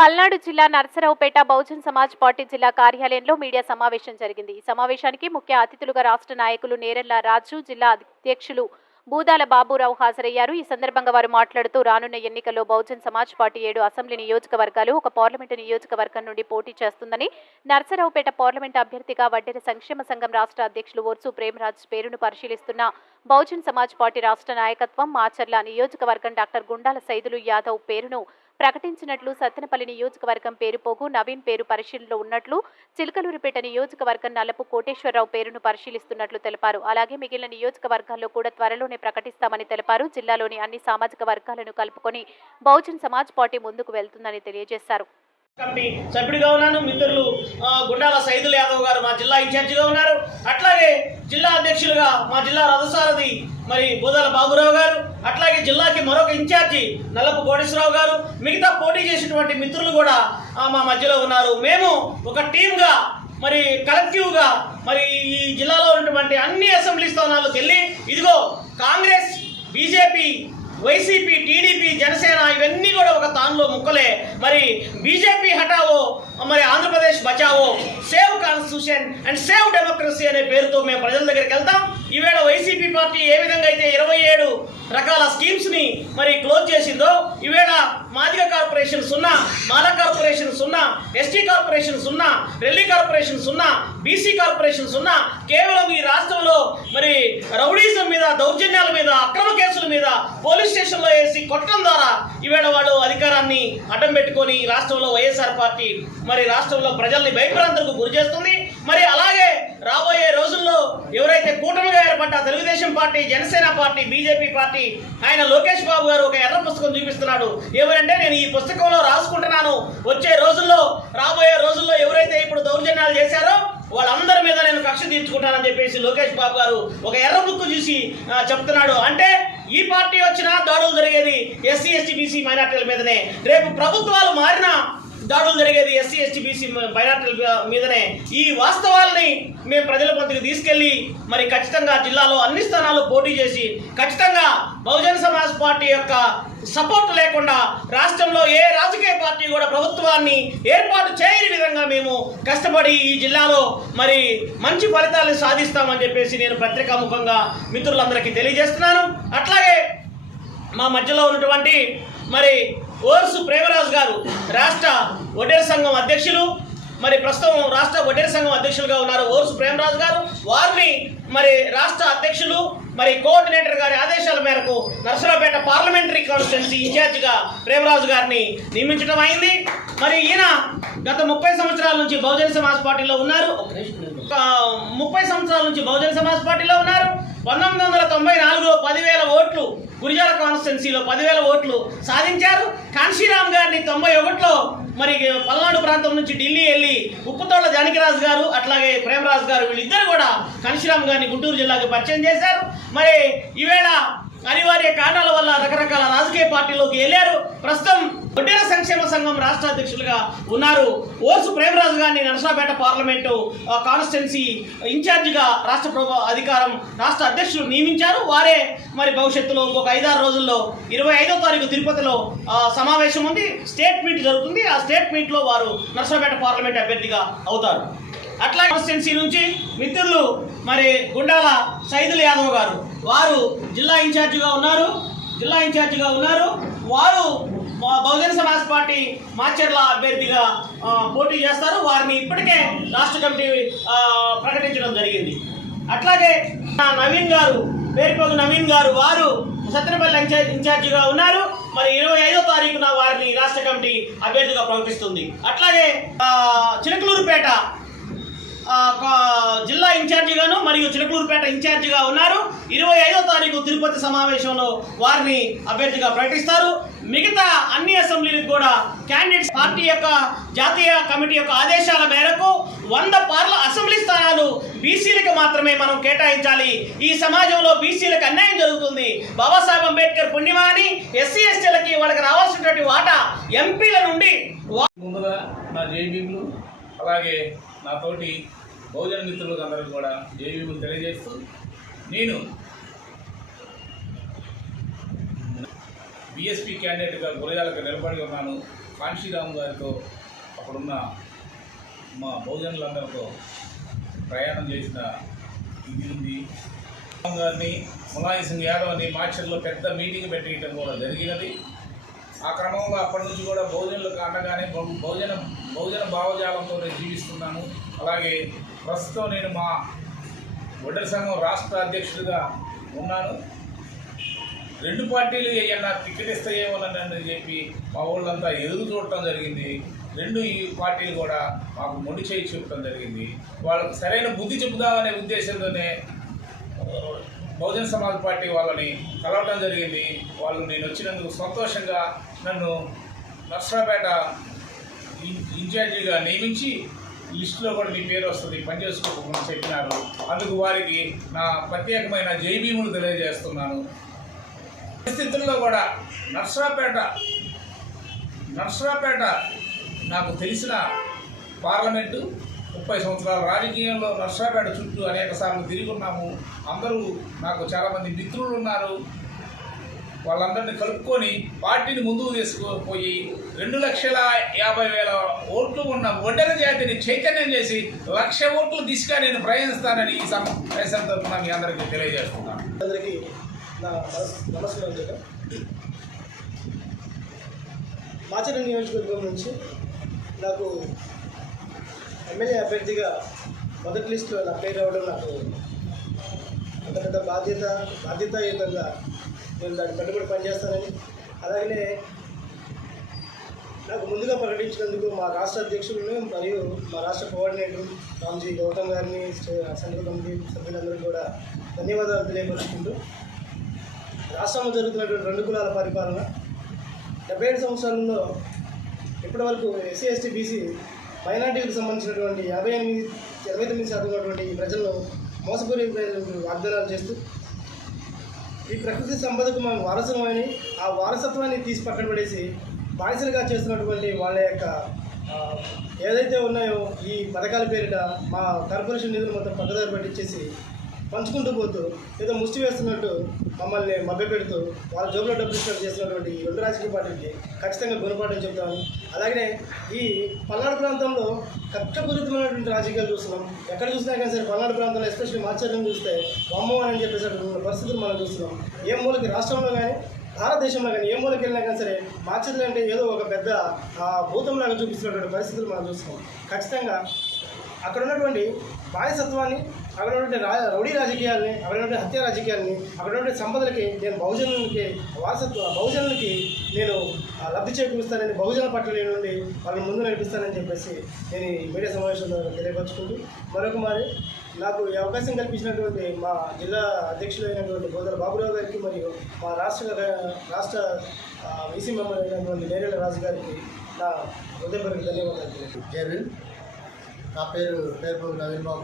పల్నాడు జిల్లా నర్సరావుపేట బహుజన్ సమాజ్ పార్టీ జిల్లా కార్యాలయంలో మీడియా సమావేశం జరిగింది. ఈ సమావేశానికి ముఖ్య అతిథులుగా రాష్ట్ర నాయకులు నేరెళ్ల రాజు, జిల్లా అధ్యక్షులు బూదాల బాబురావు హాజరయ్యారు. ఈ సందర్భంగా వారు మాట్లాడుతూ రానున్న ఎన్నికల్లో బహుజన్ సమాజ్ పార్టీ 7 అసెంబ్లీ నియోజకవర్గాలు, ఒక పార్లమెంటు నియోజకవర్గం నుండి పోటీ చేస్తుందని, నర్సరావుపేట పార్లమెంటు అభ్యర్థిగా వడ్డెర సంక్షేమ సంఘం రాష్ట్ర అధ్యక్షులు ఓర్సు ప్రేమరాజ్ పేరును పరిశీలిస్తున్న బహుజన్ సమాజ్ పార్టీ రాష్ట్ర నాయకత్వం మాచర్ల నియోజకవర్గం డాక్టర్ గుండాల సైదులు యాదవ్ పేరును ప్రకటించినట్లు, సత్తెనపల్లి నియోజకవర్గం పేరుపోగు నవీన్ పేరు పరిశీలనలో ఉన్నట్లు, చిలకలూరిపేట నియోజకవర్గం నల్లపు కోటేశ్వరరావు పేరును పరిశీలిస్తున్నట్లు తెలిపారు. అలాగే మిగిలిన నియోజకవర్గాల్లో కూడా త్వరలోనే ప్రకటిస్తామని తెలిపారు. జిల్లాలోని అన్ని సామాజిక వర్గాలను కలుపుకొని బహుజన్ సమాజ్ పార్టీ ముందుకు వెళ్తుందని తెలియజేశారు. కమిటీ సభ్యుడిగా ఉన్నాను. మిత్రులు గుండాల సైదులు యాదవ్ గారు మా జిల్లా ఇన్ఛార్జిగా ఉన్నారు. అట్లాగే జిల్లా అధ్యక్షులుగా మా జిల్లా రథసారథి మరి బూదాల బాబురావు గారు, అట్లాగే జిల్లాకి మరొక ఇన్ఛార్జి నల్లపు కోటేశ్వరరావు గారు, మిగతా పోటీ చేసినటువంటి మిత్రులు కూడా మా మధ్యలో ఉన్నారు. మేము ఒక టీమ్గా మరి కలెక్టివ్గా మరి ఈ జిల్లాలో ఉన్నటువంటి అన్ని అసెంబ్లీ స్థానాలకు వెళ్ళి ఇదిగో Congress, BJP, YCP, TDP, Janasena ఇవన్నీ కూడా ఒక తానులో ముక్కలే. మరి బీజేపీ హటావో, మరి Andhra Pradesh Bachao, save constitution and save democracy అనే పేరుతో మేము ప్రజల దగ్గరికి వెళ్తాం. ఈవేళ వైసీపీ పార్టీ ఏ విధంగా అయితే 27 రకాల స్కీమ్స్ని మరి క్లోజ్ చేసిందో, ఈవేళ Madiga corporation 0, Mala corporation 0, ST corporation 0, Relli corporation 0, BC corporation 0, కేవలం ఈ రాష్ట్రంలో మరి రౌడీజం మీద, దౌర్జన్యాల మీద, అక్రమ కేసుల మీద పోలీస్ స్టేషన్లో వేసి కొట్టడం ద్వారా ఈవేళ వాళ్ళు అధికారాన్ని అడ్డం పెట్టుకొని రాష్ట్రంలో వైఎస్ఆర్ పార్టీ మరి రాష్ట్రంలో ప్రజల్ని భయభ్రాంతులకు గురి చేస్తుంది. మరి అలాగే రాబోయే రోజుల్లో ఎవరైతే కూటమిగా ఏర్పడ్డ Telugu Desam party, Janasena party, BJP party, ఆయన లోకేష్ బాబు గారు ఒక ఎర్ర పుస్తకం చూపిస్తున్నాడు. ఎవరంటే నేను ఈ పుస్తకంలో రాసుకుంటున్నాను, వచ్చే రోజుల్లో రాబోయే రోజుల్లో ఎవరైతే ఇప్పుడు దౌర్జన్యాలు చేశారో వాళ్ళందరి మీద నేను కక్ష తీర్చుకుంటానని చెప్పేసి లోకేష్ బాబు గారు ఒక ఎర్ర బుక్ చూసి చెప్తున్నాడు. అంటే ఈ పార్టీ వచ్చినా దాడులు జరిగేది ఎస్సీ, ఎస్టీ, బీసీ మైనార్టీల మీదనే. రేపు ప్రభుత్వాలు మారినా దాడులు జరిగేది ఎస్సీ, ఎస్టీ, బీసీ మైనార్టీల మీదనే. ఈ వాస్తవాల్ని మేము ప్రజల పొందుకు తీసుకెళ్లి మరి ఖచ్చితంగా జిల్లాలో అన్ని స్థానాలు పోటీ చేసి ఖచ్చితంగా బహుజన్ సమాజ్ పార్టీ యొక్క సపోర్ట్ లేకుండా రాష్ట్రంలో ఏ రాజకీయ పార్టీ కూడా ప్రభుత్వాన్ని ఏర్పాటు చేయని విధంగా మేము కష్టపడి ఈ జిల్లాలో మరి మంచి ఫలితాలను సాధిస్తామని చెప్పేసి నేను పత్రికాముఖంగా మిత్రులందరికీ తెలియజేస్తున్నాను. అట్లాగే మా మధ్యలో ఉన్నటువంటి మరి ఓర్సు ప్రేమరాజు గారు రాష్ట్ర వడ్డెర సంఘం అధ్యక్షులు, మరి ప్రస్తుతం రాష్ట్ర వడ్డెర సంఘం అధ్యక్షులుగా ఉన్నారు ఓర్సు ప్రేమరాజు గారు. వారిని మరి రాష్ట్ర అధ్యక్షులు మరి కోఆర్డినేటర్ గారి ఆదేశాల మేరకు నర్సరావుపేట పార్లమెంటరీ కాన్స్టిట్యున్సీ ఇన్ఛార్జిగా ప్రేమరాజు గారిని నియమించడం అయింది. మరి ఈయన గత 30 సంవత్సరాల నుంచి బహుజన్ సమాజ్ పార్టీలో ఉన్నారు. 30 సంవత్సరాల నుంచి బహుజన్ సమాజ్ పార్టీలో ఉన్నారు. 1994లో 10,000 ఓట్లు, గురిజాల కాన్స్టిట్యున్సీలో 10,000 ఓట్లు సాధించారు. కాన్షీరామ్ గారిని 91లో మరి పల్నాడు ప్రాంతం నుంచి ఢిల్లీ వెళ్ళి ఉప్పుతోళ్ల జానకిరాజు గారు, అట్లాగే ప్రేమరాజు గారు వీళ్ళిద్దరు కూడా కాన్షీరామ్ గారిని గుంటూరు జిల్లాకి పరిచయం చేశారు. మరి ఈవేళ అనివార్య కారణాల వల్ల రకరకాల రాజకీయ పార్టీలోకి వెళ్ళారు. ప్రస్తుతం వడ్డెర సంక్షేమ సంఘం రాష్ట్ర అధ్యక్షులుగా ఉన్నారు. ఓర్సు ప్రేమరాజు గారిని నర్సరావుపేట పార్లమెంటు కాన్స్టిట్యున్సీ ఇన్ఛార్జిగా రాష్ట్ర అధ్యక్షులు నియమించారు. వారే మరి భవిష్యత్తులో ఇంకొక 5-6 రోజుల్లో 25వ తారీఖు తిరుపతిలో సమావేశం ఉంది, స్టేట్ మీట్ జరుగుతుంది. ఆ స్టేట్ మీట్లో వారు నర్సరావుపేట పార్లమెంట్ అభ్యర్థిగా అవుతారు. అట్లాగే కాన్స్టిట్యున్సీ నుంచి మిత్రులు మరి గుండాల సైదులు యాదవ్ గారు, వారు జిల్లా ఇన్ఛార్జిగా ఉన్నారు. వారు బహుజన్ సమాజ్ పార్టీ మాచర్ల అభ్యర్థిగా పోటీ చేస్తారు. వారిని ఇప్పటికే రాష్ట్ర కమిటీ ప్రకటించడం జరిగింది. అట్లాగే నవీన్ గారు, పేరుపోగు నవీన్ గారు, వారు సత్తెనపల్లి ఇన్ఛార్జిగా ఉన్నారు. మరి 25వ తారీఖున వారిని రాష్ట్ర కమిటీ అభ్యర్థిగా ప్రకటిస్తుంది. అట్లాగే చిలకలూరుపేట జిల్లా ఇన్ఛార్జిగాను మరియు చిలకలూరుపేట ఇన్ఛార్జిగా ఉన్నారు. 25వ తారీఖు తిరుపతి సమావేశంలో వారిని అభ్యర్థిగా ప్రకటిస్తారు. మిగతా అన్ని అసెంబ్లీలకు కూడా క్యాండిడేట్స్ పార్టీ యొక్క జాతీయ కమిటీ యొక్క ఆదేశాల మేరకు 100 అసెంబ్లీ స్థానాలు బీసీలకు మాత్రమే మనం కేటాయించాలి. ఈ సమాజంలో బీసీలకు అన్యాయం జరుగుతుంది. బాబాసాహెబ్ అంబేద్కర్ పుణ్యమాని ఎస్సీ, ఎస్టీలకి వాళ్ళకి రావాల్సినటువంటి వాటా ఎంపీల నుండి ముందుగా నా జేబీలు అలాగే నాతోటి బహుజన మిత్రులకు అందరికీ కూడా జేబీలు తెలియజేస్తూ, నేను బీఎస్పీ క్యాండిడేట్గా గురజాలకు నిలబడి ఉన్నాను. కాంశీరామ్ గారితో అక్కడున్న మా బహుజనులందరితో ప్రయాణం చేసిన ఇది ఉంది. గారిని ములాయం సింగ్ యాదవ్ని మాచర్లో పెద్ద మీటింగ్ పెట్టడం కూడా జరిగినది. ఆ క్రమంలో అప్పటి నుంచి కూడా బహుజనులకు అండగానే బహుజన భావజాలంతో జీవిస్తున్నాను. అలాగే ప్రస్తుతం నేను మా ఒడ్డెర సంఘం రాష్ట్ర అధ్యక్షుడిగా ఉన్నాను. 2 పార్టీలు ఏమన్నా టికెట్ ఇస్తాయేమోనని చెప్పి మా ఊళ్ళంతా ఎదురు చూడటం జరిగింది. 2 ఈ పార్టీలు కూడా మాకు మొండి చేయి చెప్పడం జరిగింది. వాళ్ళకు సరైన బుద్ధి చెబుదామనే ఉద్దేశంతోనే బహుజన సమాజ్ పార్టీ వాళ్ళని కలవటం జరిగింది. వాళ్ళు నేను వచ్చినందుకు సంతోషంగా నన్ను నర్సరాపేట ఇన్ఛార్జిగా నియమించి లిస్టులో కూడా మీ పేరు వస్తుంది, పనిచేసుకోకుండా చెప్పినారు. అందుకు వారికి నా ప్రత్యేకమైన జై భీములు తెలియజేస్తున్నాను. పరిస్థితుల్లో కూడా నర్సరాపేట నాకు తెలిసిన పార్లమెంటు 30 సంవత్సరాల రాజకీయంలో నర్సరాపేట చుట్టూ అనేక సార్లు తిరిగి ఉన్నాము. అందరూ నాకు చాలామంది మిత్రులు ఉన్నారు. వాళ్ళందరినీ కలుపుకొని పార్టీని ముందుకు తీసుకుపోయి 2,50,000 ఓట్లు ఉన్న ఒడ్డెర జాతిని చైతన్యం చేసి 1,00,000 ఓట్లు దిశగా నేను ప్రయాణిస్తానని ఈ సమావేశం తరఫున మీ అందరికీ తెలియజేస్తున్నాను. అందరికీ నా నమస్కారం చెప్ప మాచర్ల నియోజకవర్గం నుంచి నాకు ఎమ్మెల్యే అభ్యర్థిగా మొదటి లిస్టులో నా పేరు రావడం నాకు అంత పెద్ద బాధ్యతాయుతంగా నేను దాన్ని కట్టుబడి పనిచేస్తానని, అలాగనే నాకు ముందుగా ప్రకటించినందుకు మా రాష్ట్ర అధ్యక్షులను మరియు మా రాష్ట్ర కోఆర్డినేటర్ రామ్జీ గౌతమ్ గారిని, సెంట్రల్ కమిటీ సభ్యులందరికీ కూడా ధన్యవాదాలు తెలియపరుచుకుంటూ, రాష్ట్రంలో జరుగుతున్నటువంటి 2 కులాల పరిపాలన 77 సంవత్సరాలలో ఇప్పటివరకు ఎస్సీ ఎస్టీ బీసీ మైనార్టీలకు సంబంధించినటువంటి 89% ఉన్నటువంటి ఈ ప్రజలను మోసపూరి వాగ్దానాలు చేస్తూ ఈ ప్రకృతి సంపదకు మనం వారసులమని ఆ వారసత్వాన్ని తీసి పక్కన పడేసి బానిసలుగా చేస్తున్నటువంటి వాళ్ళ యొక్క ఏదైతే ఉన్నాయో ఈ పథకాల పేరిట మా కార్పొరేషన్ నిధులు మొత్తం పక్కదారి పట్టించేసి పంచుకుంటూ పోతూ ఏదో ముష్టి వేస్తున్నట్టు మమ్మల్ని మభ్యపెడుతూ వాళ్ళ జోబులో డబ్బులు ఇచ్చినట్టు చేస్తున్నటువంటి ఈ 2 రాజకీయ పార్టీలకి ఖచ్చితంగా గుణపాఠం చెప్తామని, అలాగనే ఈ పల్నాడు ప్రాంతంలో కక్షపూరితమైనటువంటి రాజకీయాలు చూస్తున్నాం. ఎక్కడ చూసినా కానీ సరే పల్నాడు ప్రాంతంలో ఎస్పెషల్లీ మాచర్లను చూస్తే వమ్మో అని చెప్పేసి పరిస్థితులు మనం చూస్తున్నాం. ఏ మూలకి రాష్ట్రంలో కానీ భారతదేశంలో కానీ ఏ మూలకి వెళ్ళినా కానీ సరే మాచర్లు అంటే ఏదో ఒక పెద్ద భూతంలాగా చూపిస్తున్నటువంటి పరిస్థితులు మనం చూస్తున్నాం. ఖచ్చితంగా అక్కడ ఉన్నటువంటి బానిసత్వాన్ని, అక్కడ ఉన్నటువంటి రౌడీ రాజకీయాలని, అక్కడ ఉన్నటువంటి హత్య రాజకీయాలని, అక్కడ ఉన్నటువంటి సంపదలకి నేను బహుజనులకి నేను లబ్ధి చేకూరుస్తానని, బహుజన పట్ల నేను నుండి వాళ్ళని ముందు నడిపిస్తానని చెప్పేసి నేను ఈ మీడియా సమావేశంలో తెలియపరుచుకుంటూ, మరొకమారి నాకు ఈ అవకాశం కల్పించినటువంటి మా జిల్లా అధ్యక్షులైనటువంటి బోదల బాబురావు గారికి మరియు మా రాష్ట్ర వీసీ మెంబర్ అయినటువంటి నేరేళ్ల రాజు గారికి నా హృదయపూర్వక ధన్యవాదాలు. నా పేరు నవీన్ బాబు.